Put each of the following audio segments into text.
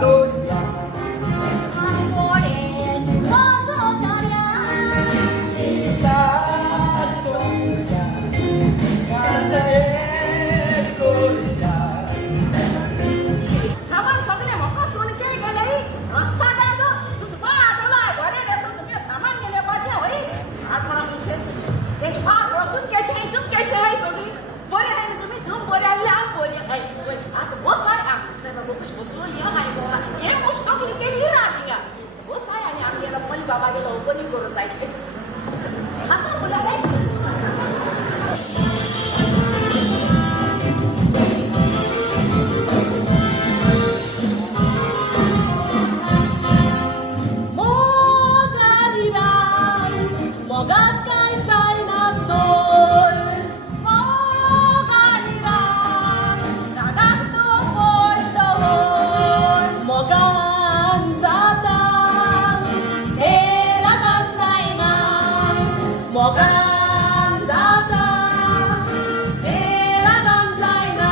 doria सामान सगळे म्हाका सोनके गेले रस्ता दादो तुझ आटलाय बरे रेसो तुमचे सामान गेले पाहिजे होई आपण तुमचे तेच फार वतून केशे आहे सगळी बरे आहे ना तुम्ही धूम बरे आले आम बरे आहे आता बस आहे आम सगळं बघूश बसलो या आहे गोवा एक गोष्ट केली राहते का बस आहे आणि आम्ही गेला पली बाबा गेला ओपनिंग करू जायचे हाता बोला रे Mogan kai zaina sol, mogan ira, ragan to boys the hol, mogan zata, ragan zaina, mogan zata, ragan zaina.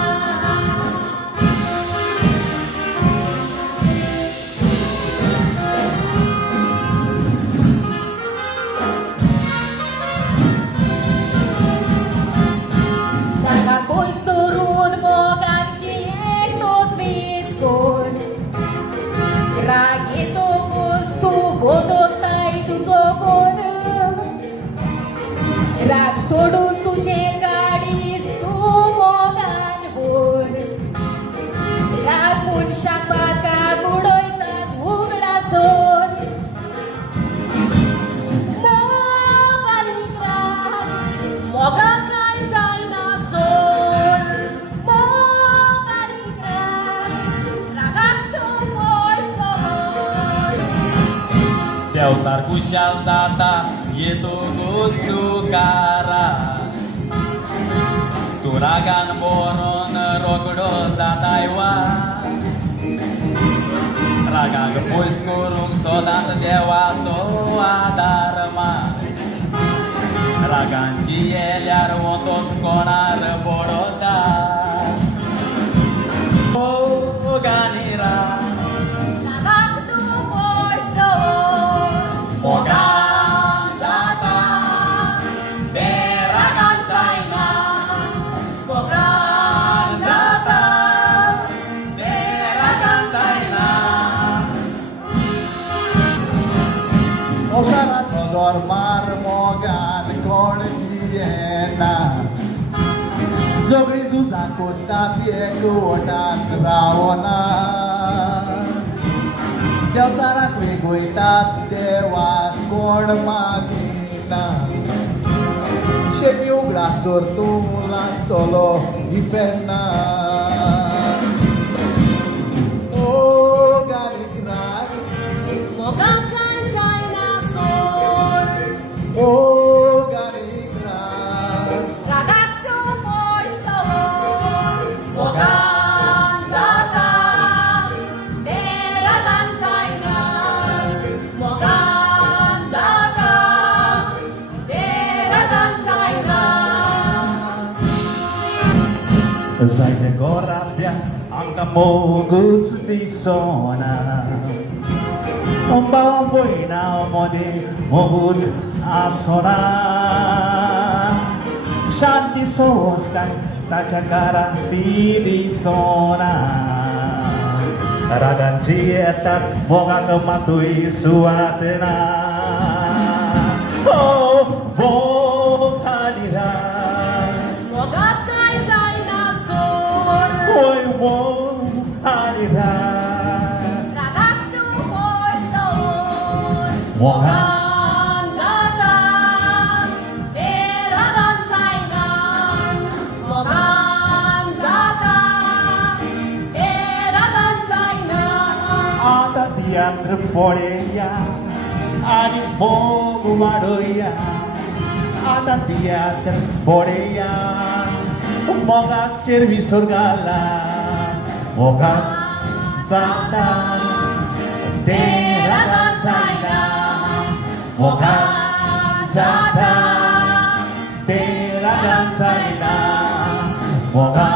Ragan boys turun mogan ciek to tweetkon Rag ito gusto bodot tay tutukon Rag sodun तुझे गाडीस तू मोगान बोल Rag मुनशाक बाका बुडोयतात उगडास दोन मोगान इकराक मोगान काय जायना सोल मोगान इकराक रागाक तू बोys the hol Deusar kushal zata yeto gustu kara Turagan boron rogdo zataiwa Ragang boys kurung sodan dewa so adarma Ragan cieliar wontos konar boroda Moganira Ragang tu boys the hol Mogan zata ragan zaina Mogan zata ragan zaina Osarat odor mar mogan kon diena Zogri zuza kota pie kota raona Deusara kui tat dewa kon magina Shepi uglas dortu las tolo iperna Oh galiknak mogan kai zaina sol Oh galiknak ragak tu boys the hol mogan zata ragan zaina mogan zata ragan zaina Zaine gorabia anka moguts di sona Omba boina omode mogut asona Shanti soskai tachakara di sona Ragan cietak moga kematui suatena Oh bokanira mogan kai zaina sol Oi bokanira ragak tu boys the hol Mogan mogan zata ragan zaina mogan zata ragan zaina Ada TIATR poreya Ani mogu madoya Ada TIATR poreya Moga cervi surgala Moga zata ragan zaina Mogan zata ragan zaina Mogan